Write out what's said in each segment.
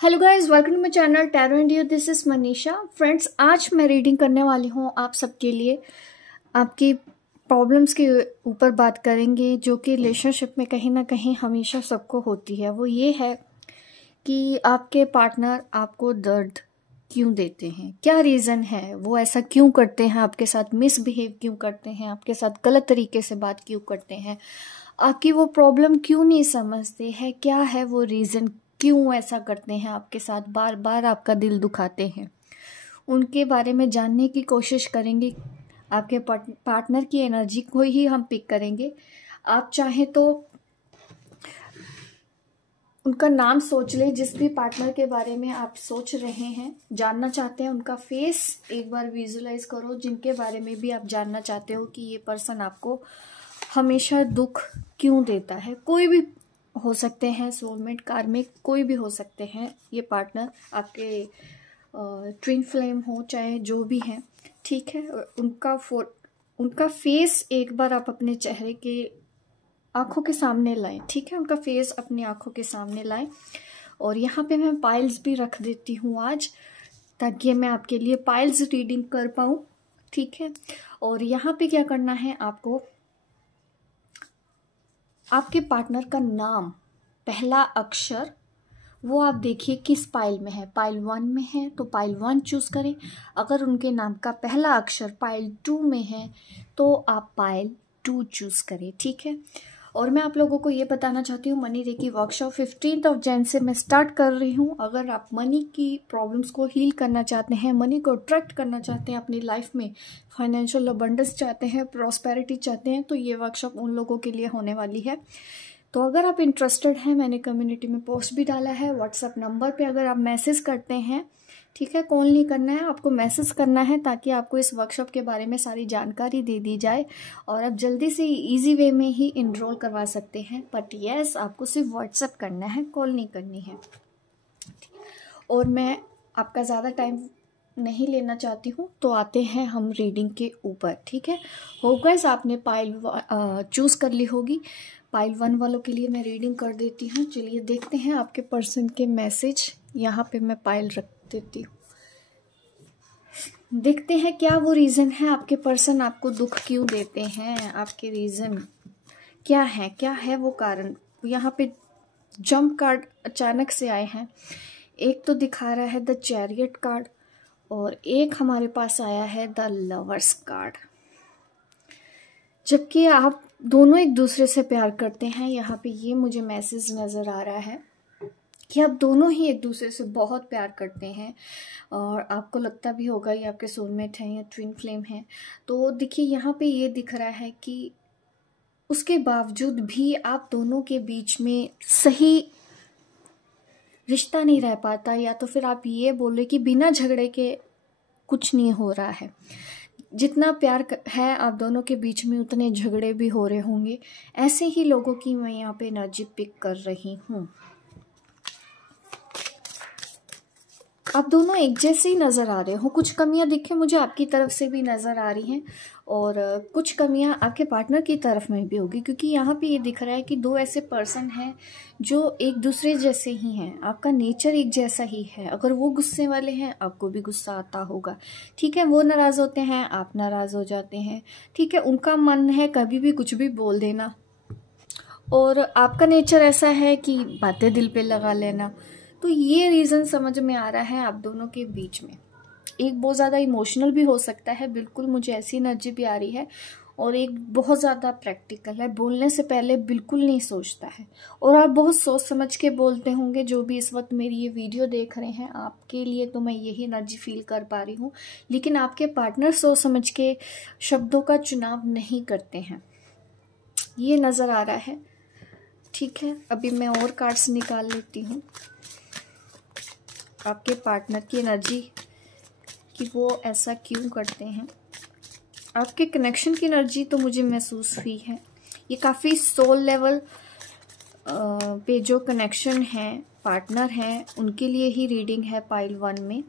Hello guys, welcome to my channel tarot and you. This is Manisha. Friends, आज मैं reading करने वाली हूँ आप सबके लिए। आपकी प्रॉब्लम्स के ऊपर बात करेंगे जो कि रिलेशनशिप में कहीं ना कहीं हमेशा सबको होती है। वो ये है कि आपके पार्टनर आपको दर्द क्यों देते हैं, क्या रीज़न है, वो ऐसा क्यों करते हैं, आपके साथ मिसबिहेव क्यों करते हैं, आपके साथ गलत तरीके से बात क्यों करते हैं, आपकी वो प्रॉब्लम क्यों नहीं समझते हैं, क्या है वो रीज़न, क्यों ऐसा करते हैं, आपके साथ बार बार आपका दिल दुखाते हैं। उनके बारे में जानने की कोशिश करेंगे। आपके पार्टनर की एनर्जी को ही हम पिक करेंगे। आप चाहें तो उनका नाम सोच लें, जिस भी पार्टनर के बारे में आप सोच रहे हैं, जानना चाहते हैं, उनका फेस एक बार विजुलाइज करो, जिनके बारे में भी आप जानना चाहते हो कि ये पर्सन आपको हमेशा दुख क्यों देता है। कोई भी हो सकते हैं, सोलमेट, कार्मिक, कोई भी हो सकते हैं ये पार्टनर, आपके ट्विन फ्लेम हो चाहे जो भी हैं, ठीक है। उनका फेस एक बार आप अपने चेहरे के आंखों के सामने लाएं, ठीक है। उनका फेस अपनी आंखों के सामने लाएं। और यहाँ पे मैं पाइल्स भी रख देती हूँ आज, ताकि मैं आपके लिए पाइल्स रीडिंग कर पाऊँ, ठीक है। और यहाँ पे क्या करना है आपको, आपके पार्टनर का नाम, पहला अक्षर, वो आप देखिए किस पाइल में है। पाइल 1 में है तो पाइल 1 चूज करें। अगर उनके नाम का पहला अक्षर पाइल 2 में है तो आप पाइल 2 चूज करें, ठीक है। और मैं आप लोगों को ये बताना चाहती हूँ, मनी रेकी वर्कशॉप 15 जनवरी से मैं स्टार्ट कर रही हूँ। अगर आप मनी की प्रॉब्लम्स को हील करना चाहते हैं, मनी को अट्रैक्ट करना चाहते हैं अपनी लाइफ में, फाइनेंशियल अबंडेंस चाहते हैं, प्रॉस्पेरिटी चाहते हैं, तो ये वर्कशॉप उन लोगों के लिए होने वाली है। तो अगर आप इंटरेस्टेड हैं, मैंने कम्युनिटी में पोस्ट भी डाला है, व्हाट्सएप नंबर पे अगर आप मैसेज करते हैं, ठीक है, कॉल नहीं करना है, आपको मैसेज करना है, ताकि आपको इस वर्कशॉप के बारे में सारी जानकारी दे दी जाए और आप जल्दी से इजी वे में ही इनरोल करवा सकते हैं। बट यस, आपको सिर्फ व्हाट्सएप करना है, कॉल नहीं करनी है। और मैं आपका ज़्यादा टाइम नहीं लेना चाहती हूँ, तो आते हैं हम रीडिंग के ऊपर, ठीक है। होप गाइस आपने पाइल चूज कर ली होगी। पाइल 1 वालों के लिए मैं रीडिंग कर देती हूँ। चलिए देखते हैं आपके पर्सन के मैसेज। यहाँ पे मैं पाइल रख देती हूँ, देखते हैं क्या वो रीज़न है, आपके पर्सन आपको दुख क्यों देते हैं, आपके रीज़न क्या है वो कारण। यहाँ पे जंप कार्ड अचानक से आए हैं। एक तो दिखा रहा है द चैरियट कार्ड और एक हमारे पास आया है द लवर्स कार्ड। जबकि आप दोनों एक दूसरे से प्यार करते हैं, यहाँ पे ये मुझे मैसेज नज़र आ रहा है कि आप दोनों ही एक दूसरे से बहुत प्यार करते हैं और आपको लगता भी होगा ये आपके सोलमेट हैं या ट्विन फ्लेम हैं। तो देखिए यहाँ पे ये दिख रहा है कि उसके बावजूद भी आप दोनों के बीच में सही रिश्ता नहीं रह पाता, या तो फिर आप ये बोले कि बिना झगड़े के कुछ नहीं हो रहा है। जितना प्यार है आप दोनों के बीच में, उतने झगड़े भी हो रहे होंगे। ऐसे ही लोगों की मैं यहाँ पे एनर्जी पिक कर रही हूँ। आप दोनों एक जैसे ही नज़र आ रहे हो। कुछ कमियां दिखे मुझे आपकी तरफ से भी नज़र आ रही हैं और कुछ कमियां आपके पार्टनर की तरफ में भी होगी, क्योंकि यहाँ पे ये दिख रहा है कि दो ऐसे पर्सन हैं जो एक दूसरे जैसे ही हैं। आपका नेचर एक जैसा ही है। अगर वो गुस्से वाले हैं, आपको भी गुस्सा आता होगा, ठीक है। वो नाराज़ होते हैं, आप नाराज़ हो जाते हैं, ठीक है। उनका मन है कभी भी कुछ भी बोल देना, और आपका नेचर ऐसा है कि बातें दिल पे लगा लेना। तो ये रीज़न समझ में आ रहा है आप दोनों के बीच में। एक बहुत ज़्यादा इमोशनल भी हो सकता है, बिल्कुल मुझे ऐसी एनर्जी भी आ रही है, और एक बहुत ज़्यादा प्रैक्टिकल है, बोलने से पहले बिल्कुल नहीं सोचता है। और आप बहुत सोच समझ के बोलते होंगे, जो भी इस वक्त मेरी ये वीडियो देख रहे हैं, आपके लिए तो मैं यही एनर्जी फील कर पा रही हूँ। लेकिन आपके पार्टनर सोच समझ के शब्दों का चुनाव नहीं करते हैं, ये नज़र आ रहा है, ठीक है। अभी मैं और कार्ड्स निकाल लेती हूँ आपके पार्टनर की एनर्जी कि वो ऐसा क्यों करते हैं। आपके कनेक्शन की एनर्जी तो मुझे महसूस हुई है। ये काफ़ी सोल लेवल पे जो कनेक्शन है, पार्टनर हैं, उनके लिए ही रीडिंग है पाइल 1 में।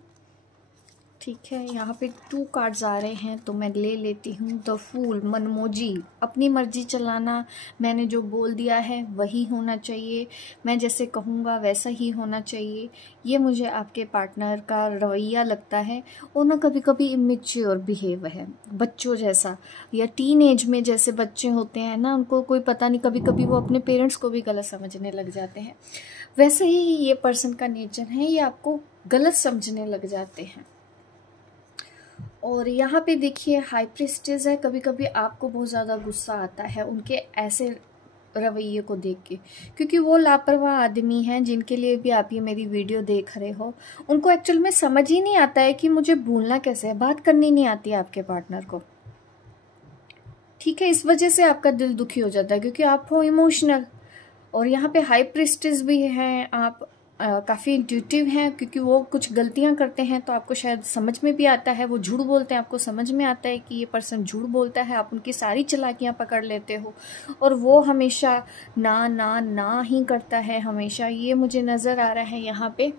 ठीक है, यहाँ पे 2 कार्ड्स आ रहे हैं तो मैं ले लेती हूँ। द फूल, मनमोजी, अपनी मर्जी चलाना, मैंने जो बोल दिया है वही होना चाहिए, मैं जैसे कहूँगा वैसा ही होना चाहिए, ये मुझे आपके पार्टनर का रवैया लगता है। और ना कभी कभी इमेच्योर बिहेव है, बच्चों जैसा, या टीन एज में जैसे बच्चे होते हैं ना, उनको कोई पता नहीं, कभी कभी वो अपने पेरेंट्स को भी गलत समझने लग जाते हैं, वैसे ही ये पर्सन का नेचर है, ये आपको गलत समझने लग जाते हैं। और यहाँ पे देखिए हाई प्रीस्टेस है, कभी कभी आपको बहुत ज़्यादा गुस्सा आता है उनके ऐसे रवैये को देख के, क्योंकि वो लापरवाह आदमी हैं जिनके लिए भी आप ये मेरी वीडियो देख रहे हो, उनको एक्चुअल में समझ ही नहीं आता है कि मुझे भूलना कैसे है, बात करनी नहीं आती है आपके पार्टनर को। ठीक है, इस वजह से आपका दिल दुखी हो जाता है क्योंकि आप हो इमोशनल। और यहाँ पे हाई प्रीस्टेस भी हैं, आप काफ़ी इंट्यूटिव हैं, क्योंकि वो कुछ गलतियां करते हैं तो आपको शायद समझ में भी आता है, वो झूठ बोलते हैं, आपको समझ में आता है कि ये पर्सन झूठ बोलता है, आप उनकी सारी चालाकियां पकड़ लेते हो, और वो हमेशा ना ना ना ही करता है हमेशा, ये मुझे नज़र आ रहा है यहाँ पे।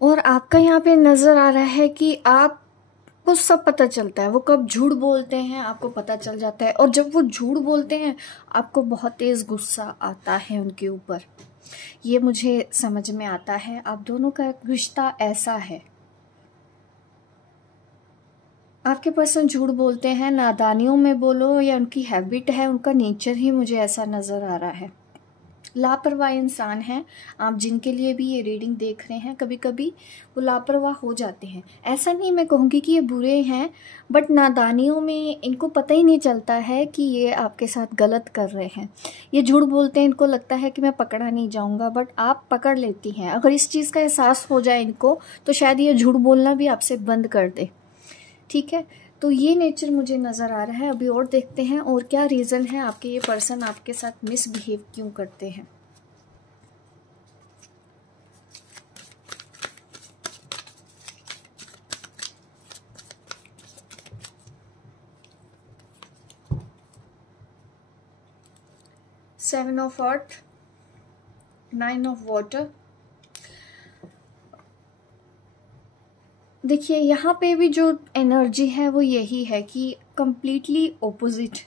और आपका यहाँ पे नज़र आ रहा है कि आपको सब पता चलता है, वो कब झूठ बोलते हैं आपको पता चल जाता है, और जब वो झूठ बोलते हैं आपको बहुत तेज़ गुस्सा आता है उनके ऊपर, ये मुझे समझ में आता है। आप दोनों का रिश्ता ऐसा है, आपके पर्सन झूठ बोलते हैं, नादानियों में बोलो या उनकी हैबिट है, उनका नेचर ही मुझे ऐसा नज़र आ रहा है। लापरवाह इंसान हैं आप, जिनके लिए भी ये रीडिंग देख रहे हैं, कभी कभी वो लापरवाह हो जाते हैं। ऐसा नहीं मैं कहूँगी कि ये बुरे हैं, बट नादानियों में इनको पता ही नहीं चलता है कि ये आपके साथ गलत कर रहे हैं। ये झूठ बोलते हैं, इनको लगता है कि मैं पकड़ा नहीं जाऊँगा, बट आप पकड़ लेती हैं। अगर इस चीज़ का एहसास हो जाए इनको तो शायद ये झूठ बोलना भी आपसे बंद कर दे। ठीक है, तो ये नेचर मुझे नज़र आ रहा है। अभी और देखते हैं और क्या रीज़न है आपके ये पर्सन आपके साथ मिसबिहेव क्यों करते हैं। Seven of earth, 9 of water. देखिए यहाँ पे भी जो एनर्जी है वो यही है कि कंप्लीटली ऑपोजिट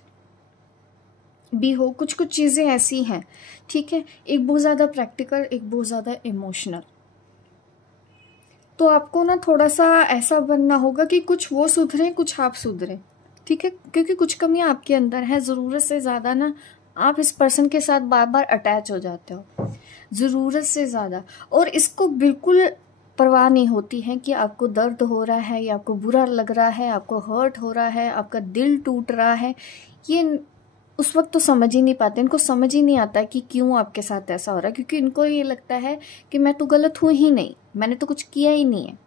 भी हो, कुछ कुछ चीज़ें ऐसी हैं। ठीक है, एक बहुत ज़्यादा प्रैक्टिकल, एक बहुत ज़्यादा इमोशनल। तो आपको ना थोड़ा सा ऐसा बनना होगा कि कुछ वो सुधरें कुछ आप सुधरें। ठीक है, क्योंकि कुछ कमियां आपके अंदर है, ज़रूरत से ज़्यादा ना आप इस पर्सन के साथ बार बार अटैच हो जाते हो, ज़रूरत से ज़्यादा, और इसको बिल्कुल परवाह नहीं होती है कि आपको दर्द हो रहा है या आपको बुरा लग रहा है, आपको हर्ट हो रहा है, आपका दिल टूट रहा है। ये उस वक्त तो समझ ही नहीं पाते, इनको समझ ही नहीं आता कि क्यों आपके साथ ऐसा हो रहा है, क्योंकि इनको ये लगता है कि मैं तो गलत हूँ ही नहीं, मैंने तो कुछ किया ही नहीं है।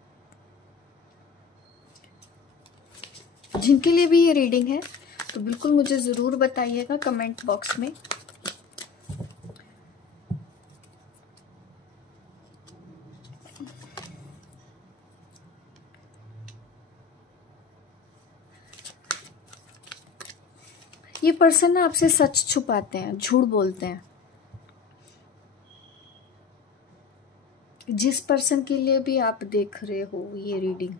जिनके लिए भी ये रीडिंग है तो बिल्कुल मुझे ज़रूर बताइएगा कमेंट बॉक्स में। ये पर्सन ना आपसे सच छुपाते हैं, झूठ बोलते हैं। जिस पर्सन के लिए भी आप देख रहे हो ये रीडिंग,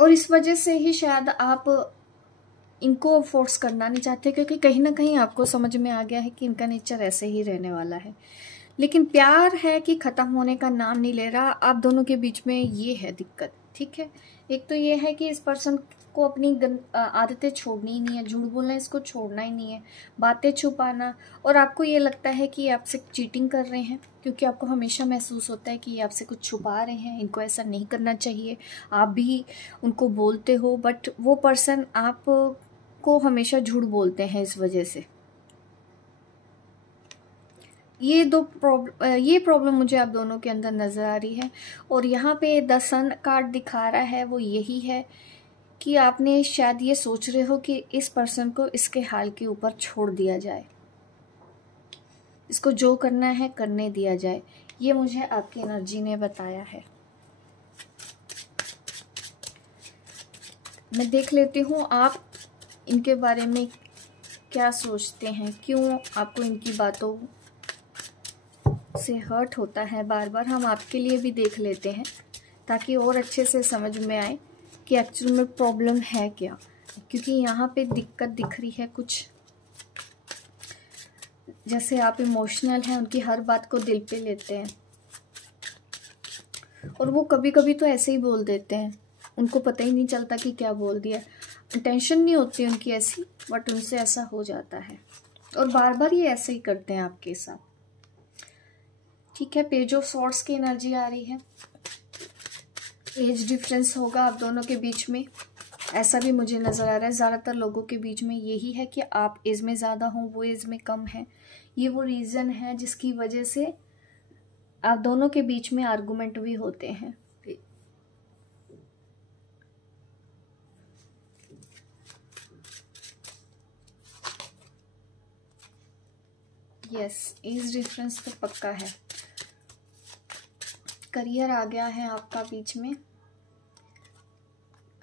और इस वजह से ही शायद आप इनको फोर्स करना नहीं चाहते, क्योंकि कहीं ना कहीं आपको समझ में आ गया है कि इनका नेचर ऐसे ही रहने वाला है। लेकिन प्यार है कि ख़त्म होने का नाम नहीं ले रहा, आप दोनों के बीच में ये है दिक्कत। ठीक है, एक तो ये है कि इस पर्सन को अपनी आदतें छोड़नी ही नहीं है, झूठ बोलना इसको छोड़ना ही नहीं है, बातें छुपाना, और आपको ये लगता है कि ये आपसे चीटिंग कर रहे हैं, क्योंकि आपको हमेशा महसूस होता है कि ये आपसे कुछ छुपा रहे हैं, इनको ऐसा नहीं करना चाहिए। आप भी उनको बोलते हो, बट वो पर्सन आपको हमेशा झूठ बोलते हैं इस वजह से। ये प्रॉब्लम मुझे आप दोनों के अंदर नज़र आ रही है। और यहाँ पे द सन कार्ड दिखा रहा है, वो यही है कि आपने शायद ये सोच रहे हो कि इस पर्सन को इसके हाल के ऊपर छोड़ दिया जाए, इसको जो करना है करने दिया जाए, ये मुझे आपकी एनर्जी ने बताया है। मैं देख लेती हूँ आप इनके बारे में क्या सोचते हैं, क्यों आपको इनकी बातों से हर्ट होता है बार बार, हम आपके लिए भी देख लेते हैं ताकि और अच्छे से समझ में आए कि एक्चुअल में प्रॉब्लम है क्या। क्योंकि यहाँ पे दिक्कत दिख रही है कुछ, जैसे आप इमोशनल हैं, उनकी हर बात को दिल पे लेते हैं, और वो कभी कभी तो ऐसे ही बोल देते हैं, उनको पता ही नहीं चलता कि क्या बोल दिया। टेंशन नहीं होती उनकी ऐसी, बट उनसे ऐसा हो जाता है और बार बार ये ऐसे ही करते हैं आपके साथ। ठीक है, पेज ऑफ सॉर्ड्स की एनर्जी आ रही है। एज डिफरेंस होगा आप दोनों के बीच में, ऐसा भी मुझे नज़र आ रहा है। ज़्यादातर लोगों के बीच में यही है कि आप एज में ज़्यादा हों, वो एज में कम है। ये वो रीज़न है जिसकी वजह से आप दोनों के बीच में आर्गुमेंट भी होते हैं। यस, एज डिफरेंस तो पक्का है। करियर आ गया है आपका बीच में,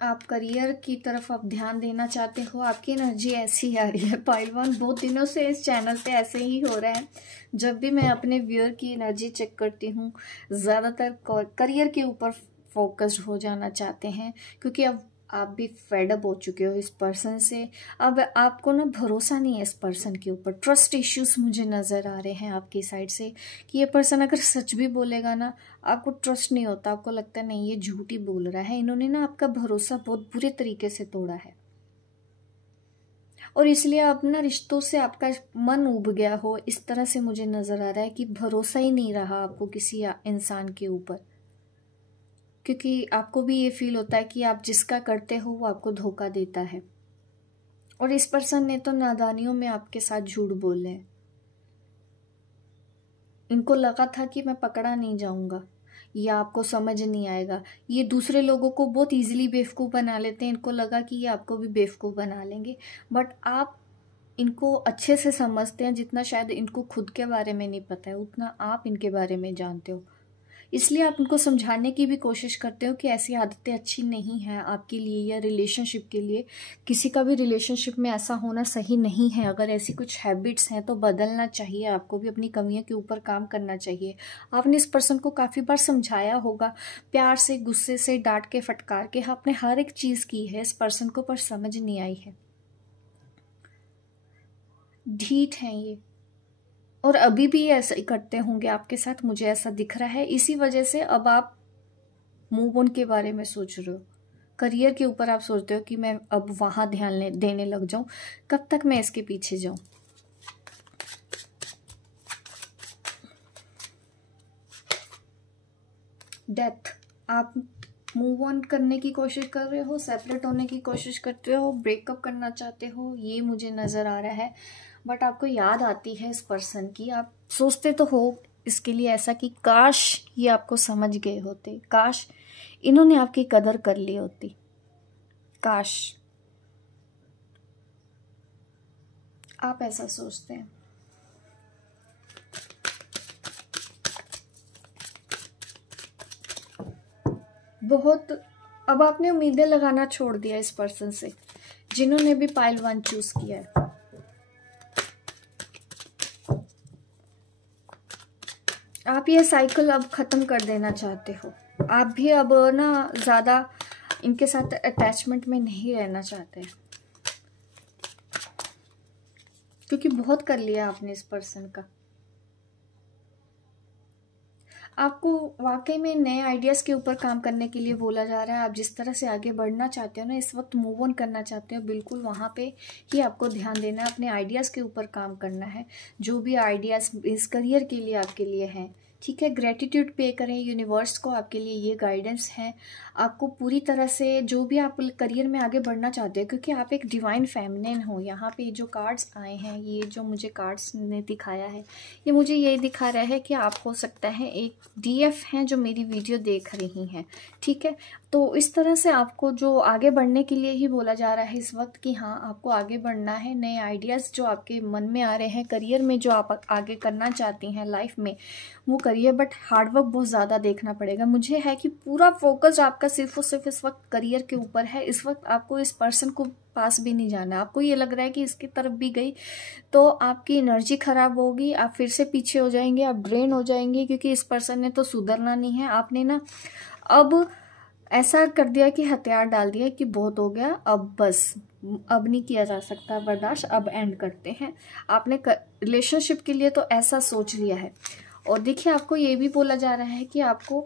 आप करियर की तरफ अब ध्यान देना चाहते हो। आपकी एनर्जी ऐसी आ रही है पाइल वन, बहुत दिनों से इस चैनल पे ऐसे ही हो रहा है। जब भी मैं अपने व्यूअर की एनर्जी चेक करती हूँ, ज़्यादातर करियर के ऊपर फोकस्ड हो जाना चाहते हैं, क्योंकि अब आप भी फेडअप हो चुके हो इस पर्सन से। अब आपको ना भरोसा नहीं है इस पर्सन के ऊपर। ट्रस्ट इश्यूज मुझे नज़र आ रहे हैं आपकी साइड से कि ये पर्सन अगर सच भी बोलेगा ना, आपको ट्रस्ट नहीं होता, आपको लगता है नहीं ये झूठ ही बोल रहा है। इन्होंने ना आपका भरोसा बहुत बुरे तरीके से तोड़ा है, और इसलिए अब ना रिश्तों से आपका मन उब गया हो, इस तरह से मुझे नज़र आ रहा है कि भरोसा ही नहीं रहा आपको किसी इंसान के ऊपर। क्योंकि आपको भी ये फील होता है कि आप जिसका करते हो वो आपको धोखा देता है, और इस पर्सन ने तो नादानियों में आपके साथ झूठ बोले हैं। इनको लगा था कि मैं पकड़ा नहीं जाऊंगा या आपको समझ नहीं आएगा। ये दूसरे लोगों को बहुत इजीली बेवकूफ़ बना लेते हैं, इनको लगा कि ये आपको भी बेवकूफ़ बना लेंगे, बट आप इनको अच्छे से समझते हैं। जितना शायद इनको खुद के बारे में नहीं पता है, उतना आप इनके बारे में जानते हो। इसलिए आप उनको समझाने की भी कोशिश करते हो कि ऐसी आदतें अच्छी नहीं हैं आपके लिए या रिलेशनशिप के लिए। किसी का भी रिलेशनशिप में ऐसा होना सही नहीं है। अगर ऐसी कुछ हैबिट्स हैं तो बदलना चाहिए, आपको भी अपनी कमियों के ऊपर काम करना चाहिए। आपने इस पर्सन को काफ़ी बार समझाया होगा, प्यार से, गुस्से से, डांट के, फटकार के, आपने हर एक चीज़ की है इस पर्सन को, पर समझ नहीं आई है। ढीठ हैं ये, और अभी भी ऐसा ही करते होंगे आपके साथ, मुझे ऐसा दिख रहा है। इसी वजह से अब आप मूव ऑन के बारे में सोच रहे हो। करियर के ऊपर आप सोचते हो कि मैं अब वहां ध्यान देने लग जाऊं, कब तक मैं इसके पीछे जाऊं। डेथ, आप मूव ऑन करने की कोशिश कर रहे हो, सेपरेट होने की कोशिश करते हो, ब्रेकअप करना चाहते हो, ये मुझे नज़र आ रहा है। बट आपको याद आती है इस पर्सन की, आप सोचते तो हो इसके लिए ऐसा कि काश ये आपको समझ गए होते, काश इन्होंने आपकी कदर कर ली होती, काश। आप ऐसा सोचते हैं। बहुत अब आपने उम्मीदें लगाना छोड़ दिया इस पर्सन से, जिन्होंने भी पाइल वन चूज किया है। आप ये साइकिल अब खत्म कर देना चाहते हो। आप भी अब ना ज़्यादा इनके साथ अटैचमेंट में नहीं रहना चाहते, क्योंकि बहुत कर लिया आपने इस पर्सन का। आपको वाकई में नए आइडियाज़ के ऊपर काम करने के लिए बोला जा रहा है। आप जिस तरह से आगे बढ़ना चाहते हो ना, इस वक्त मूव ऑन करना चाहते हो, बिल्कुल वहाँ पे ही आपको ध्यान देना है, अपने आइडियाज़ के ऊपर काम करना है। जो भी आइडियाज़ इस करियर के लिए आपके लिए हैं, ठीक है, ग्रेटिट्यूड पे करें यूनिवर्स को, आपके लिए ये गाइडेंस है। आपको पूरी तरह से जो भी आप करियर में आगे बढ़ना चाहते हो, क्योंकि आप एक डिवाइन फेमिनिन हो। यहाँ पे जो कार्ड्स आए हैं, ये जो मुझे कार्ड्स ने दिखाया है, ये मुझे ये दिखा रहा है कि आप हो सकता है एक डीएफ हैं जो मेरी वीडियो देख रही हैं, ठीक है। तो इस तरह से आपको जो आगे बढ़ने के लिए ही बोला जा रहा है इस वक्त कि हाँ आपको आगे बढ़ना है। नए आइडियाज़ जो आपके मन में आ रहे हैं, करियर में जो आप आगे करना चाहती हैं लाइफ में, वो करिए, बट हार्डवर्क बहुत ज़्यादा देखना पड़ेगा। मुझे है कि पूरा फोकस आपका सिर्फ और सिर्फ इस वक्त करियर के ऊपर है। इस वक्त आपको इस पर्सन को पास भी नहीं जाना। आपको ये लग रहा है कि इसकी तरफ भी गई तो आपकी एनर्जी खराब होगी, आप फिर से पीछे हो जाएंगे, आप ड्रेन हो जाएंगे, क्योंकि इस पर्सन ने तो सुधरना नहीं है। आपने ना अब ऐसा कर दिया कि हथियार डाल दिया कि बहुत हो गया, अब बस, अब नहीं किया जा सकता बर्दाश्त, अब एंड करते हैं। आपने रिलेशनशिप के लिए तो ऐसा सोच लिया है। और देखिए, आपको ये भी बोला जा रहा है कि आपको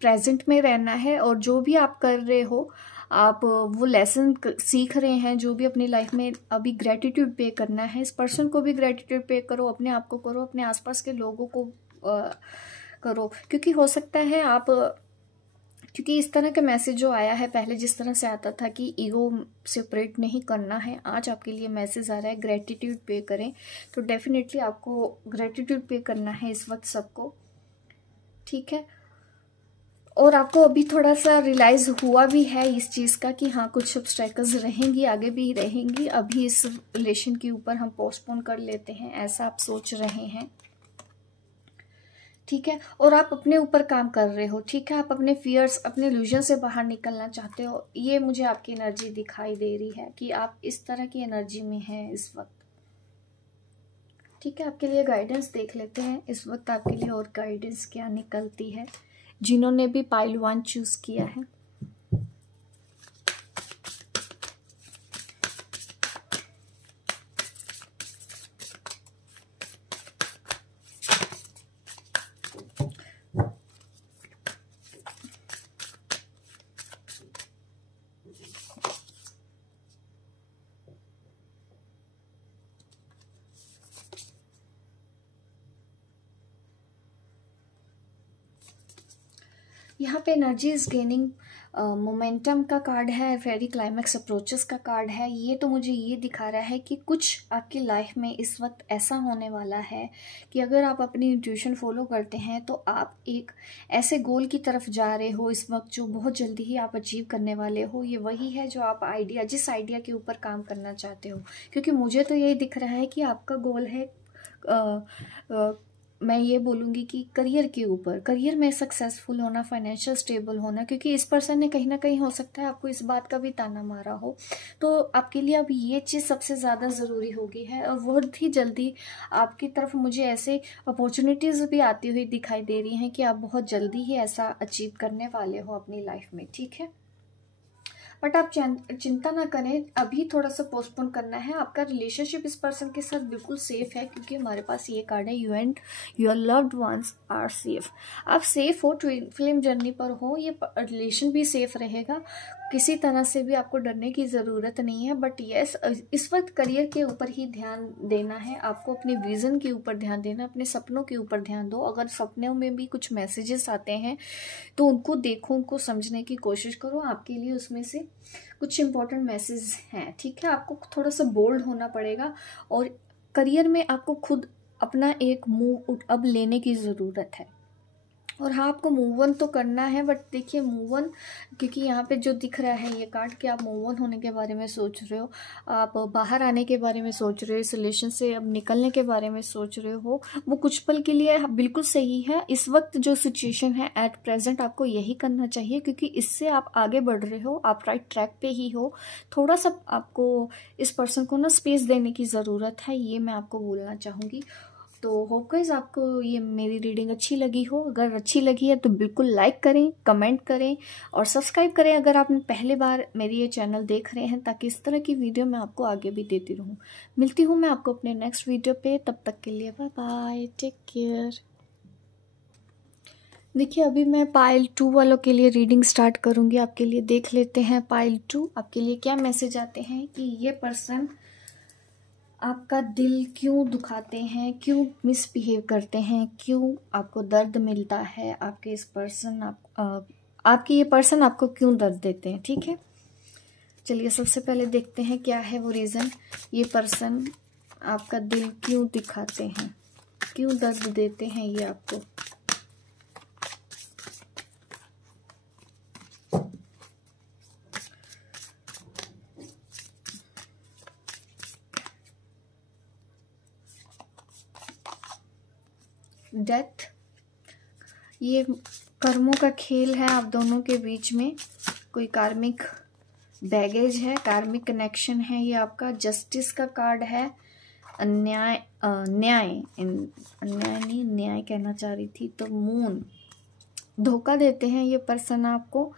प्रेजेंट में रहना है, और जो भी आप कर रहे हो, आप वो लेसन सीख रहे हैं जो भी अपनी लाइफ में, अभी ग्रेटिट्यूड पे करना है। इस पर्सन को भी ग्रेटिट्यूड पे करो, अपने आप को करो, अपने आसपास के लोगों को करो, क्योंकि हो सकता है आप, क्योंकि इस तरह का मैसेज जो आया है, पहले जिस तरह से आता था कि ईगो सेपरेट नहीं करना है, आज आपके लिए मैसेज आ रहा है ग्रेटिट्यूड पे करें। तो डेफिनेटली आपको ग्रेटिट्यूड पे करना है इस वक्त सबको, ठीक है। और आपको अभी थोड़ा सा रियलाइज हुआ भी है इस चीज़ का कि हाँ, कुछ ऑब्स्टेकल्स रहेंगी, आगे भी रहेंगी। अभी इस रिलेशन के ऊपर हम पोस्टपोन कर लेते हैं, ऐसा आप सोच रहे हैं, ठीक है। और आप अपने ऊपर काम कर रहे हो, ठीक है। आप अपने फियर्स, अपने इल्यूजन से बाहर निकलना चाहते हो। ये मुझे आपकी एनर्जी दिखाई दे रही है कि आप इस तरह की एनर्जी में हैं इस वक्त, ठीक है। आपके लिए गाइडेंस देख लेते हैं इस वक्त आपके लिए, और गाइडेंस क्या निकलती है जिन्होंने भी पाइल 1 चूज किया है। यहाँ पे एनर्जी इज गेनिंग, मोमेंटम का कार्ड है, फेरी क्लाइमैक्स अप्रोचेस का कार्ड है। ये तो मुझे ये दिखा रहा है कि कुछ आपकी लाइफ में इस वक्त ऐसा होने वाला है कि अगर आप अपनी इंट्यूशन फॉलो करते हैं तो आप एक ऐसे गोल की तरफ जा रहे हो इस वक्त जो बहुत जल्दी ही आप अचीव करने वाले हो। ये वही है जो आप आइडिया, जिस आइडिया के ऊपर काम करना चाहते हो, क्योंकि मुझे तो यही दिख रहा है कि आपका गोल है, मैं ये बोलूँगी कि करियर के ऊपर, करियर में सक्सेसफुल होना, फाइनेंशियल स्टेबल होना, क्योंकि इस पर्सन ने कहीं ना कहीं हो सकता है आपको इस बात का भी ताना मारा हो। तो आपके लिए अब ये चीज़ सबसे ज़्यादा ज़रूरी होगी है, और बहुत ही जल्दी आपकी तरफ मुझे ऐसे अपॉर्चुनिटीज़ भी आती हुई दिखाई दे रही हैं कि आप बहुत जल्दी ही ऐसा अचीव करने वाले हो अपनी लाइफ में, ठीक है। बट आप चिंता ना करें, अभी थोड़ा सा पोस्टपोन करना है। आपका रिलेशनशिप इस पर्सन के साथ बिल्कुल सेफ है, क्योंकि हमारे पास ये कार्ड है, you and your loved ones are safe. आप सेफ हो, ट्विन फ्लेम जर्नी पर हो, ये रिलेशन भी सेफ रहेगा, किसी तरह से भी आपको डरने की ज़रूरत नहीं है। बट यस, इस वक्त करियर के ऊपर ही ध्यान देना है आपको, अपने विज़न के ऊपर ध्यान देना, अपने सपनों के ऊपर ध्यान दो। अगर सपनों में भी कुछ मैसेजेस आते हैं तो उनको देखो, उनको समझने की कोशिश करो, आपके लिए उसमें से कुछ इंपॉर्टेंट मैसेज हैं, ठीक है। आपको थोड़ा सा बोल्ड होना पड़ेगा, और करियर में आपको खुद अपना एक मूव अब लेने की ज़रूरत है। और हाँ, आपको मूव ऑन तो करना है, बट देखिए मूव ऑन, क्योंकि यहाँ पे जो दिख रहा है ये कार्ड कि आप मूव ऑन होने के बारे में सोच रहे हो, आप बाहर आने के बारे में सोच रहे हो, इस रिलेशन से अब निकलने के बारे में सोच रहे हो, वो कुछ पल के लिए बिल्कुल सही है। इस वक्त जो सिचुएशन है एट प्रेजेंट आपको यही करना चाहिए, क्योंकि इससे आप आगे बढ़ रहे हो, आप राइट ट्रैक पे ही हो। थोड़ा सा आपको इस पर्सन को ना स्पेस देने की ज़रूरत है, ये मैं आपको बोलना चाहूँगी। तो होप गाइस आपको ये मेरी रीडिंग अच्छी लगी हो। अगर अच्छी लगी है तो बिल्कुल लाइक करें, कमेंट करें और सब्सक्राइब करें अगर आपने पहली बार मेरी ये चैनल देख रहे हैं, ताकि इस तरह की वीडियो मैं आपको आगे भी देती रहूं। मिलती हूँ मैं आपको अपने नेक्स्ट वीडियो पे, तब तक के लिए बाय बाय, टेक केयर। देखिए, अभी मैं पाइल 2 वालों के लिए रीडिंग स्टार्ट करूँगी। आपके लिए देख लेते हैं पाइल 2 आपके लिए क्या मैसेज आते हैं कि ये पर्सन आपका दिल क्यों दुखाते हैं, क्यों मिसबिहेव करते हैं, क्यों आपको दर्द मिलता है, आपके इस पर्सन आपके ये पर्सन आपको क्यों दर्द देते हैं, ठीक है। चलिए सबसे पहले देखते हैं क्या है वो रीज़न, ये पर्सन आपका दिल क्यों दिखाते हैं, क्यों दर्द देते हैं ये आपको। डेथ, ये कर्मों का खेल है आप दोनों के बीच में, कोई कार्मिक बैगेज है, कार्मिक कनेक्शन है ये आपका। जस्टिस का कार्ड है, अन्याय न्याय, अन्याय नहीं न्याय कहना चाह रही थी, तो मून, धोखा देते हैं ये पर्सन आपको,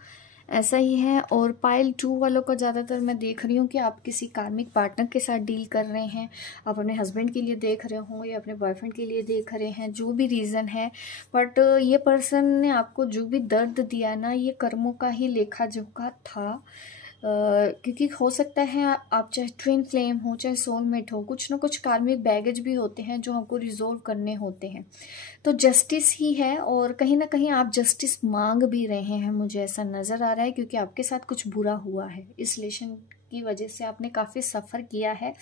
ऐसा ही है। और पाइल 2 वालों को ज़्यादातर मैं देख रही हूँ कि आप किसी कार्मिक पार्टनर के साथ डील कर रहे हैं, आप अपने हस्बैंड के लिए देख रहे हो या अपने बॉयफ्रेंड के लिए देख रहे हैं, जो भी रीज़न है। बट ये पर्सन ने आपको जो भी दर्द दिया ना, ये कर्मों का ही लेखा जोखा था। क्योंकि हो सकता है आप चाहे ट्विन फ्लेम हो, चाहे सोलमेट हो, कुछ ना कुछ कार्मिक बैगेज भी होते हैं जो हमको रिजोल्व करने होते हैं। तो जस्टिस ही है, और कहीं ना कहीं आप जस्टिस मांग भी रहे हैं, मुझे ऐसा नज़र आ रहा है, क्योंकि आपके साथ कुछ बुरा हुआ है। इस रिलेशन की वजह से आपने काफ़ी सफ़र किया है,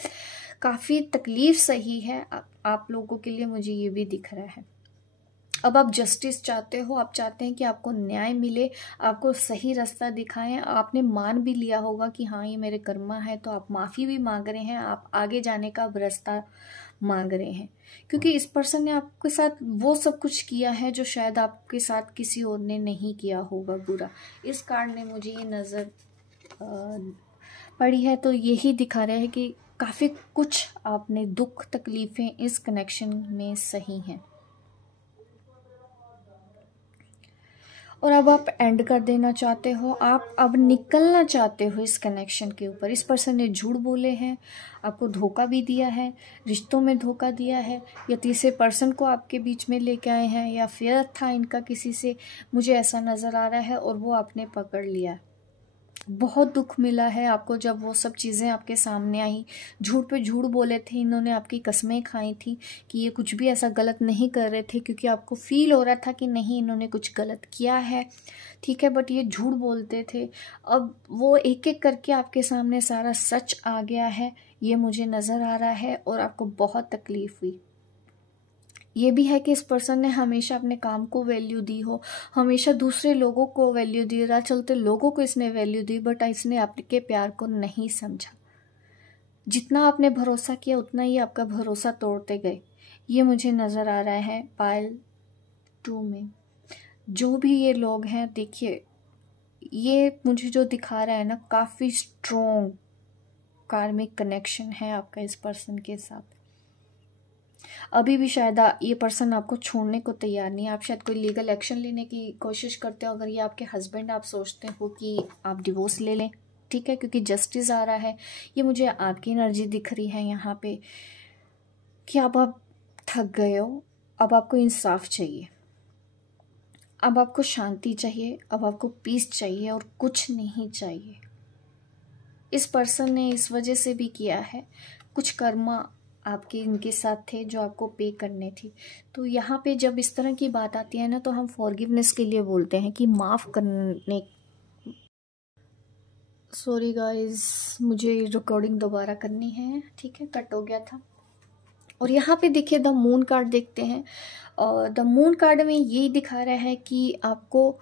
काफ़ी तकलीफ सही है आप लोगों के लिए, मुझे ये भी दिख रहा है। अब आप जस्टिस चाहते हो, आप चाहते हैं कि आपको न्याय मिले, आपको सही रास्ता दिखाएं। आपने मान भी लिया होगा कि हाँ ये मेरे कर्मा है, तो आप माफ़ी भी मांग रहे हैं, आप आगे जाने का रास्ता मांग रहे हैं। क्योंकि इस पर्सन ने आपके साथ वो सब कुछ किया है जो शायद आपके साथ किसी और ने नहीं किया होगा बुरा। इस कार्ड ने मुझे ये नज़र पड़ी है, तो यही दिखा रहा है कि काफ़ी कुछ आपने दुख तकलीफ़ें इस कनेक्शन में सही हैं। और अब आप एंड कर देना चाहते हो, आप अब निकलना चाहते हो इस कनेक्शन के ऊपर। इस पर्सन ने झूठ बोले हैं, आपको धोखा भी दिया है, रिश्तों में धोखा दिया है, या तीसरे पर्सन को आपके बीच में लेके आए हैं, या फेयर था इनका किसी से, मुझे ऐसा नज़र आ रहा है, और वो आपने पकड़ लिया। बहुत दुख मिला है आपको जब वो सब चीज़ें आपके सामने आई। झूठ पे झूठ बोले थे इन्होंने, आपकी कस्में खाई थी कि ये कुछ भी ऐसा गलत नहीं कर रहे थे, क्योंकि आपको फील हो रहा था कि नहीं इन्होंने कुछ गलत किया है, ठीक है, बट ये झूठ बोलते थे। अब वो एक एक करके आपके सामने सारा सच आ गया है, ये मुझे नज़र आ रहा है, और आपको बहुत तकलीफ़ हुई। ये भी है कि इस पर्सन ने हमेशा अपने काम को वैल्यू दी हो, हमेशा दूसरे लोगों को वैल्यू दी, राह चलते लोगों को इसने वैल्यू दी, बट इसने आपके प्यार को नहीं समझा। जितना आपने भरोसा किया उतना ही आपका भरोसा तोड़ते गए, ये मुझे नज़र आ रहा है पाइल 2 में। जो भी ये लोग हैं, देखिए ये मुझे जो दिखा रहा है ना, काफ़ी स्ट्रॉन्ग कार्मिक कनेक्शन है आपका इस पर्सन के साथ। अभी भी शायद ये पर्सन आपको छोड़ने को तैयार नहीं है, आप शायद कोई लीगल एक्शन लेने की कोशिश करते हो। अगर ये आपके हस्बैंड, आप सोचते हो कि आप डिवोर्स ले लें, ठीक है, क्योंकि जस्टिस आ रहा है। ये मुझे आपकी एनर्जी दिख रही है यहाँ पे कि अब आप थक गए हो, अब आपको इंसाफ चाहिए, अब आपको शांति चाहिए, अब आपको पीस चाहिए, और कुछ नहीं चाहिए। इस पर्सन ने इस वजह से भी किया है, कुछ कर्मा आपके इनके साथ थे जो आपको पे करने थी। तो यहाँ पे जब इस तरह की बात आती है ना, तो हम फॉरगिवनेस के लिए बोलते हैं कि माफ़ करने। सॉरी गाइस, मुझे रिकॉर्डिंग दोबारा करनी है, ठीक है, कट हो गया था। और यहाँ पे देखिए द मून कार्ड देखते हैं, और द मून कार्ड में यही दिखा रहा है कि आपको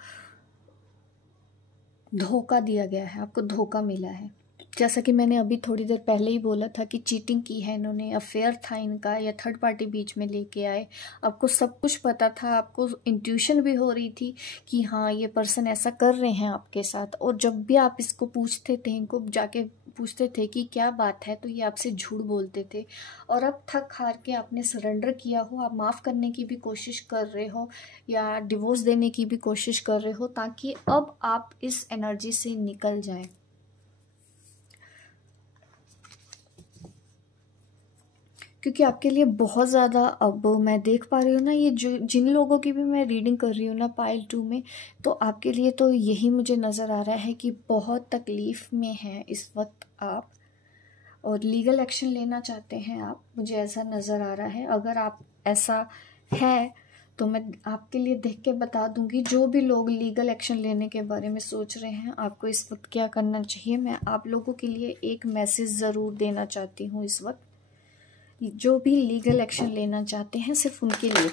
धोखा दिया गया है, आपको धोखा मिला है। जैसा कि मैंने अभी थोड़ी देर पहले ही बोला था कि चीटिंग की है इन्होंने, अफेयर था इनका, या थर्ड पार्टी बीच में लेके आए। आपको सब कुछ पता था, आपको इंट्यूशन भी हो रही थी कि हाँ ये पर्सन ऐसा कर रहे हैं आपके साथ। और जब भी आप इसको पूछते थे, इनको जाके पूछते थे कि क्या बात है, तो ये आपसे झूठ बोलते थे। और अब थक हार के आपने सरेंडर किया हो, आप माफ़ करने की भी कोशिश कर रहे हो, या डिवोर्स देने की भी कोशिश कर रहे हो, ताकि अब आप इस एनर्जी से निकल जाएं। क्योंकि आपके लिए बहुत ज़्यादा, अब मैं देख पा रही हूँ ना, ये जो जिन लोगों की भी मैं रीडिंग कर रही हूँ ना पाइल 2 में, तो आपके लिए तो यही मुझे नज़र आ रहा है कि बहुत तकलीफ़ में हैं इस वक्त आप, और लीगल एक्शन लेना चाहते हैं आप, मुझे ऐसा नज़र आ रहा है। अगर आप ऐसा है तो मैं आपके लिए देख के बता दूंगी। जो भी लोग लीगल एक्शन लेने के बारे में सोच रहे हैं, आपको इस वक्त क्या करना चाहिए, मैं आप लोगों के लिए एक मैसेज ज़रूर देना चाहती हूँ इस वक्त। जो भी लीगल एक्शन लेना चाहते हैं, सिर्फ उनके लिए,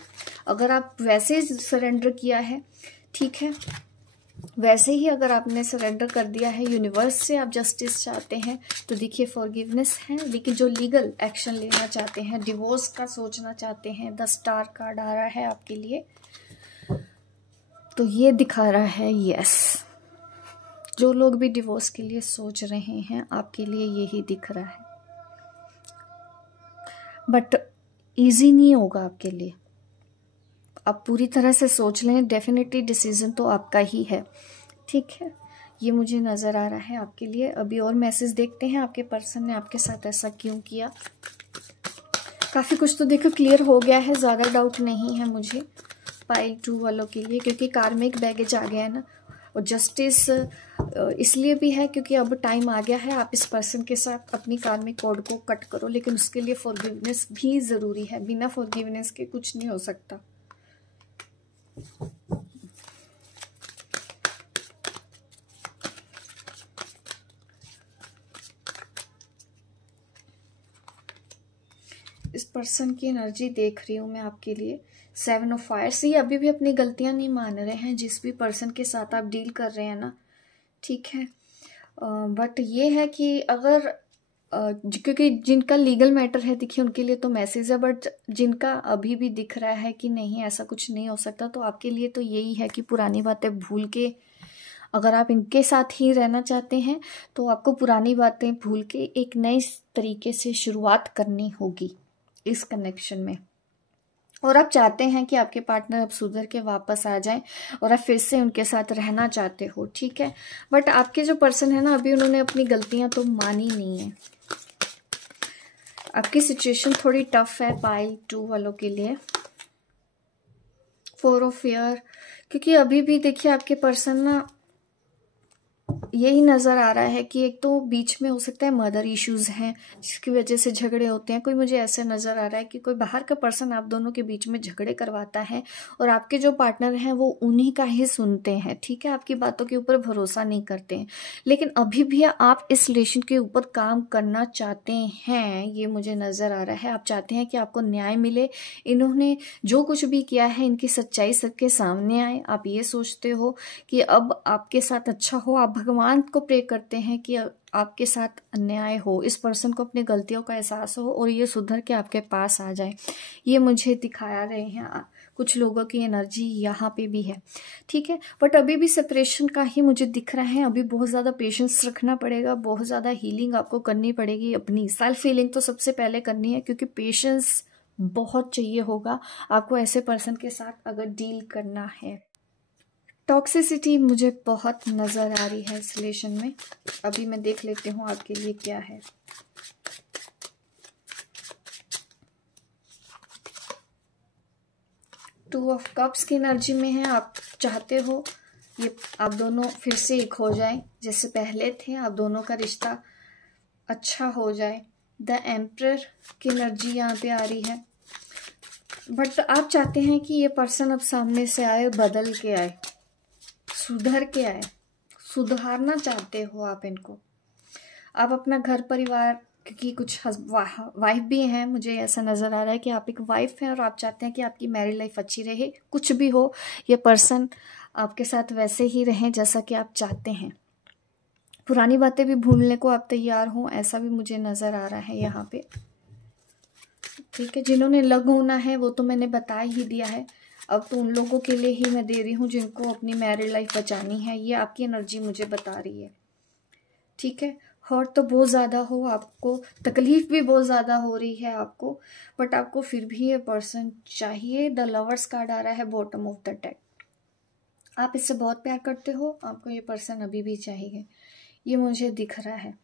अगर आप वैसे सरेंडर किया है, ठीक है, वैसे ही अगर आपने सरेंडर कर दिया है, यूनिवर्स से आप जस्टिस चाहते हैं, तो देखिए फॉरगिवनेस है। लेकिन जो लीगल एक्शन लेना चाहते हैं, डिवोर्स का सोचना चाहते हैं, द स्टार कार्ड आ रहा है आपके लिए, तो ये दिखा रहा है यस, जो लोग भी डिवोर्स के लिए सोच रहे हैं आपके लिए यही दिख रहा है, बट इजी नहीं होगा आपके लिए। आप पूरी तरह से सोच लें, डेफिनेटली डिसीजन तो आपका ही है, ठीक है। ये मुझे नज़र आ रहा है आपके लिए। अभी और मैसेज देखते हैं, आपके पर्सन ने आपके साथ ऐसा क्यों किया। काफ़ी कुछ तो देखो क्लियर हो गया है, ज़्यादा डाउट नहीं है मुझे पाइल 2 वालों के लिए, क्योंकि कार्मिक बैगेज आ गया है ना, और जस्टिस इसलिए भी है क्योंकि अब टाइम आ गया है आप इस पर्सन के साथ अपनी कार्मिक कोड को कट करो, लेकिन उसके लिए फॉरगिवनेस भी ज़रूरी है। बिना फॉरगिवनेस के कुछ नहीं हो सकता। इस पर्सन की एनर्जी देख रही हूँ मैं आपके लिए। 7 ऑफ फायर्स, ये अभी भी अपनी गलतियां नहीं मान रहे हैं जिस भी पर्सन के साथ आप डील कर रहे हैं ना, ठीक है। बट ये है कि अगर क्योंकि जिनका लीगल मैटर है देखिए उनके लिए तो मैसेज है, बट जिनका अभी भी दिख रहा है कि नहीं ऐसा कुछ नहीं हो सकता, तो आपके लिए तो यही है कि पुरानी बातें भूल के अगर आप इनके साथ ही रहना चाहते हैं तो आपको पुरानी बातें भूल के एक नए तरीके से शुरुआत करनी होगी इस कनेक्शन में। और आप चाहते हैं कि आपके पार्टनर अब सुधर के वापस आ जाएं और आप फिर से उनके साथ रहना चाहते हो, ठीक है। बट आपके जो पर्सन है ना, अभी उन्होंने अपनी गलतियां तो मानी नहीं है। आपकी सिचुएशन थोड़ी टफ है पाइल 2 वालों के लिए। 4 ऑफ फेयर, क्योंकि अभी भी देखिए आपके पर्सन ना यही नज़र आ रहा है कि एक तो बीच में हो सकता है मदर इश्यूज हैं जिसकी वजह से झगड़े होते हैं। कोई मुझे ऐसे नज़र आ रहा है कि कोई बाहर का पर्सन आप दोनों के बीच में झगड़े करवाता है और आपके जो पार्टनर हैं वो उन्हीं का ही सुनते हैं, ठीक है, आपकी बातों के ऊपर भरोसा नहीं करते हैं। लेकिन अभी भी आप इस रिलेशन के ऊपर काम करना चाहते हैं, ये मुझे नज़र आ रहा है। आप चाहते हैं कि आपको न्याय मिले, इन्होंने जो कुछ भी किया है इनकी सच्चाई सबके सामने आए। आप ये सोचते हो कि अब आपके साथ अच्छा हो, आप भगवान को प्रे करते हैं कि आपके साथ अन्याय हो, इस पर्सन को अपनी गलतियों का एहसास हो और ये सुधर के आपके पास आ जाए। ये मुझे दिखाया रहे हैं, कुछ लोगों की एनर्जी यहाँ पे भी है, ठीक है। बट अभी भी सेपरेशन का ही मुझे दिख रहा है। अभी बहुत ज़्यादा पेशेंस रखना पड़ेगा, बहुत ज़्यादा हीलिंग आपको करनी पड़ेगी। अपनी सेल्फ हीलिंग तो सबसे पहले करनी है, क्योंकि पेशेंस बहुत चाहिए होगा आपको ऐसे पर्सन के साथ अगर डील करना है। टॉक्सिसिटी मुझे बहुत नज़र आ रही है इस रिलेशन में। अभी मैं देख लेती हूँ आपके लिए क्या है। टू ऑफ कप्स की एनर्जी में है। आप चाहते हो ये आप दोनों फिर से एक हो जाएं जैसे पहले थे, आप दोनों का रिश्ता अच्छा हो जाए। द एम्परर की एनर्जी यहाँ पे आ रही है। बट आप चाहते हैं कि ये पर्सन अब सामने से आए, बदल के आए, सुधर के आए, सुधारना चाहते हो आप इनको। आप अपना घर परिवार, क्योंकि कुछ वाइफ भी हैं, मुझे ऐसा नज़र आ रहा है कि आप एक वाइफ हैं और आप चाहते हैं कि आपकी मैरिड लाइफ अच्छी रहे। कुछ भी हो, ये पर्सन आपके साथ वैसे ही रहें जैसा कि आप चाहते हैं। पुरानी बातें भी भूलने को आप तैयार हो, ऐसा भी मुझे नज़र आ रहा है यहाँ पे, ठीक है। जिन्होंने लग होना है वो तो मैंने बता ही दिया है। अब तो उन लोगों के लिए ही मैं दे रही हूँ जिनको अपनी मैरिड लाइफ बचानी है। ये आपकी एनर्जी मुझे बता रही है, ठीक है। हर्ट तो बहुत ज़्यादा हो, आपको तकलीफ भी बहुत ज़्यादा हो रही है आपको, बट आपको फिर भी ये पर्सन चाहिए। द लवर्स कार्ड आ रहा है बॉटम ऑफ द डेक। आप इससे बहुत प्यार करते हो, आपको ये पर्सन अभी भी चाहिए, ये मुझे दिख रहा है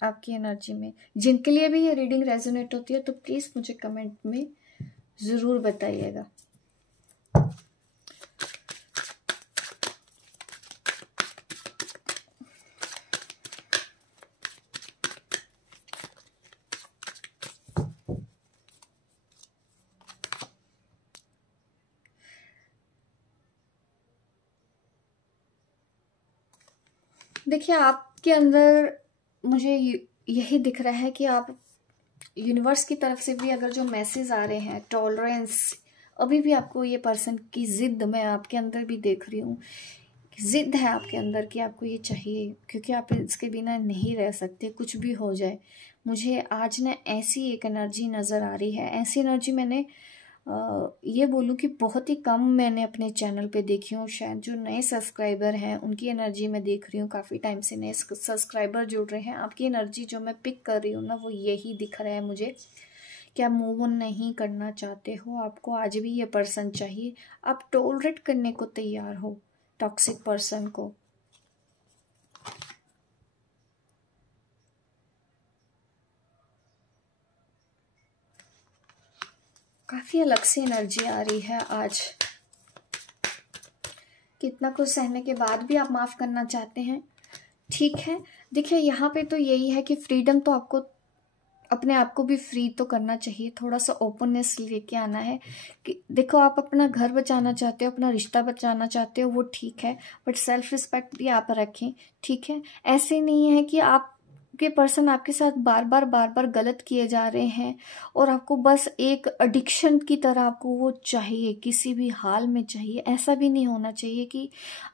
आपकी एनर्जी में। जिनके लिए भी ये रीडिंग रेजोनेट होती है तो प्लीज़ मुझे कमेंट में ज़रूर बताइएगा। देखिए आपके अंदर मुझे यही दिख रहा है कि आप यूनिवर्स की तरफ से भी अगर जो मैसेज आ रहे हैं, टॉलरेंस, अभी भी आपको ये पर्सन की जिद मैं आपके अंदर भी देख रही हूँ। जिद है आपके अंदर कि आपको ये चाहिए, क्योंकि आप इसके बिना नहीं रह सकते, कुछ भी हो जाए। मुझे आज ना ऐसी एक एनर्जी नज़र आ रही है, ऐसी एनर्जी मैंने ये बोलूँ कि बहुत ही कम मैंने अपने चैनल पे देखी हूँ। शायद जो नए सब्सक्राइबर हैं उनकी एनर्जी मैं देख रही हूँ, काफ़ी टाइम से नए सब्सक्राइबर जुड़ रहे हैं। आपकी एनर्जी जो मैं पिक कर रही हूँ ना, वो यही दिख रहा है मुझे कि आप मूव ऑन नहीं करना चाहते हो, आपको आज भी ये पर्सन चाहिए, आप टॉलरेट करने को तैयार हो टॉक्सिक पर्सन को। काफ़ी अलग सी एनर्जी आ रही है आज। कितना कुछ सहने के बाद भी आप माफ़ करना चाहते हैं, ठीक है। देखिए यहाँ पे तो यही है कि फ्रीडम तो आपको अपने आप को भी फ्री तो करना चाहिए, थोड़ा सा ओपननेस लेके आना है कि देखो आप अपना घर बचाना चाहते हो, अपना रिश्ता बचाना चाहते हो, वो ठीक है, बट सेल्फ रिस्पेक्ट भी आप रखें, ठीक है। ऐसे नहीं है कि आपके पर्सन आपके साथ बार बार गलत किए जा रहे हैं और आपको बस एक एडिक्शन की तरह आपको वो चाहिए, किसी भी हाल में चाहिए। ऐसा भी नहीं होना चाहिए कि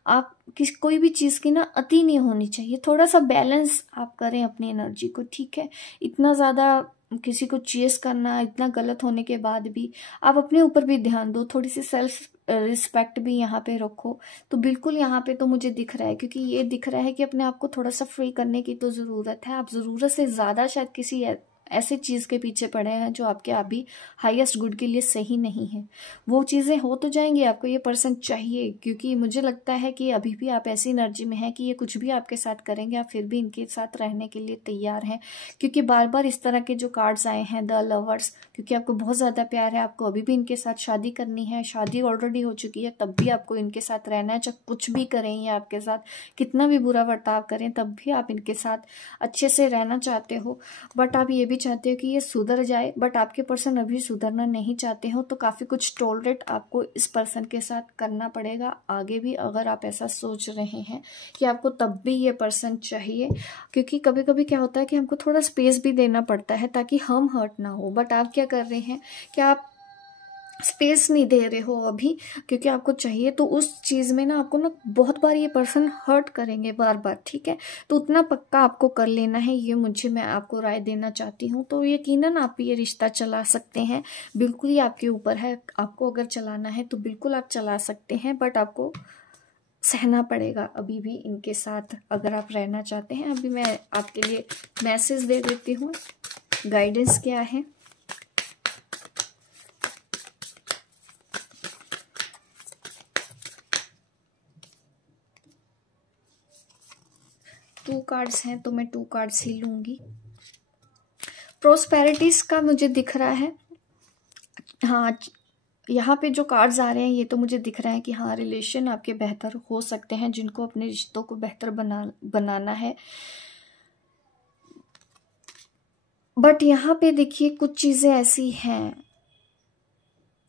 आप कोई भी चीज़ की ना अति नहीं होनी चाहिए। थोड़ा सा बैलेंस आप करें अपनी एनर्जी को, ठीक है। इतना ज़्यादा किसी को चेस करना, इतना गलत होने के बाद भी आप अपने ऊपर भी ध्यान दो, थोड़ी सी सेल्फ रिस्पेक्ट भी यहाँ पे रखो। तो बिल्कुल यहाँ पे तो मुझे दिख रहा है, क्योंकि ये दिख रहा है कि अपने आप को थोड़ा सा फ्री करने की तो ज़रूरत है। आप ज़रूरत से ज़्यादा शायद किसी ऐसे चीज़ के पीछे पड़े हैं जो आपके अभी हाईएस्ट गुड के लिए सही नहीं है। वो चीज़ें हो तो जाएंगी, आपको ये पर्सन चाहिए, क्योंकि मुझे लगता है कि अभी भी आप ऐसी एनर्जी में हैं कि ये कुछ भी आपके साथ करेंगे, आप फिर भी इनके साथ रहने के लिए तैयार हैं। क्योंकि बार बार इस तरह के जो कार्ड्स आए हैं, द लवर्स, क्योंकि आपको बहुत ज़्यादा प्यार है, आपको अभी भी इनके साथ शादी करनी है, शादी ऑलरेडी हो चुकी है, तब भी आपको इनके साथ रहना है। चाहे कुछ भी करें ये आपके साथ, कितना भी बुरा बर्ताव करें, तब भी आप इनके साथ अच्छे से रहना चाहते हो। बट आप ये भी चाहते हो कि ये सुधर जाए, बट आपके पर्सन अभी सुधरना नहीं चाहते हो। तो काफ़ी कुछ टॉलरेट आपको इस पर्सन के साथ करना पड़ेगा आगे भी, अगर आप ऐसा सोच रहे हैं कि आपको तब भी ये पर्सन चाहिए। क्योंकि कभी कभी क्या होता है कि हमको थोड़ा स्पेस भी देना पड़ता है ताकि हम हर्ट ना हो। बट आप क्या कर रहे हैं कि आप स्पेस नहीं दे रहे हो अभी, क्योंकि आपको चाहिए। तो उस चीज़ में ना आपको ना बहुत बार ये पर्सन हर्ट करेंगे बार बार, ठीक है। तो उतना पक्का आपको कर लेना है, ये मैं आपको राय देना चाहती हूँ। तो यकीनन आप ये रिश्ता चला सकते हैं, बिल्कुल ही आपके ऊपर है। आपको अगर चलाना है तो बिल्कुल आप चला सकते हैं, बट आपको सहना पड़ेगा अभी भी इनके साथ, अगर आप रहना चाहते हैं। अभी मैं आपके लिए मैसेज दे देती हूँ, गाइडेंस क्या है। टू कार्ड्स हैं तो मैं 2 कार्ड्स ही लूंगी। प्रोस्पेरिटीज का मुझे दिख रहा है, हाँ। यहाँ पे जो कार्ड्स आ रहे हैं ये तो मुझे दिख रहा है कि हाँ, रिलेशन आपके बेहतर हो सकते हैं, जिनको अपने रिश्तों को बेहतर बनाना है। बट यहाँ पे देखिए कुछ चीज़ें ऐसी हैं,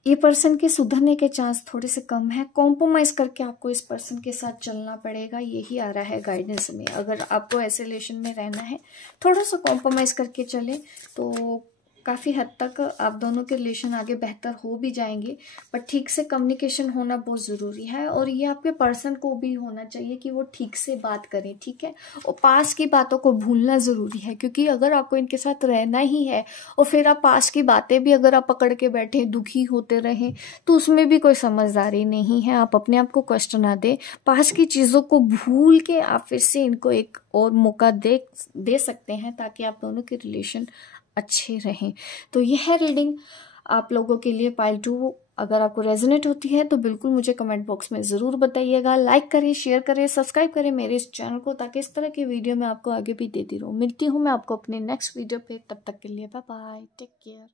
ये पर्सन के सुधरने के चांस थोड़े से कम है। कॉम्प्रोमाइज करके आपको इस पर्सन के साथ चलना पड़ेगा, यही आ रहा है गाइडेंस में। अगर आपको ऐसे रिलेशन में रहना है, थोड़ा सा कॉम्प्रोमाइज करके चले तो काफ़ी हद तक आप दोनों के रिलेशन आगे बेहतर हो भी जाएंगे। बट ठीक से कम्युनिकेशन होना बहुत ज़रूरी है, और ये आपके पर्सन को भी होना चाहिए कि वो ठीक से बात करें, ठीक है। और पास की बातों को भूलना ज़रूरी है, क्योंकि अगर आपको इनके साथ रहना ही है और फिर आप पास की बातें भी अगर आप पकड़ के बैठे दुखी होते रहें, तो उसमें भी कोई समझदारी नहीं है। आप अपने आप को कष्ट ना दें, पास की चीज़ों को भूल के आप फिर से इनको एक और मौका दे सकते हैं, ताकि आप दोनों के रिलेशन अच्छे रहें। तो यह है रीडिंग आप लोगों के लिए पाइल 2। अगर आपको रेजोनेट होती है तो बिल्कुल मुझे कमेंट बॉक्स में ज़रूर बताइएगा। लाइक करें, शेयर करें, सब्सक्राइब करें मेरे इस चैनल को, ताकि इस तरह के वीडियो मैं आपको आगे भी देती रहूँ। मिलती हूँ मैं आपको अपने नेक्स्ट वीडियो पे, तब तक के लिए बाय बाय, टेक केयर।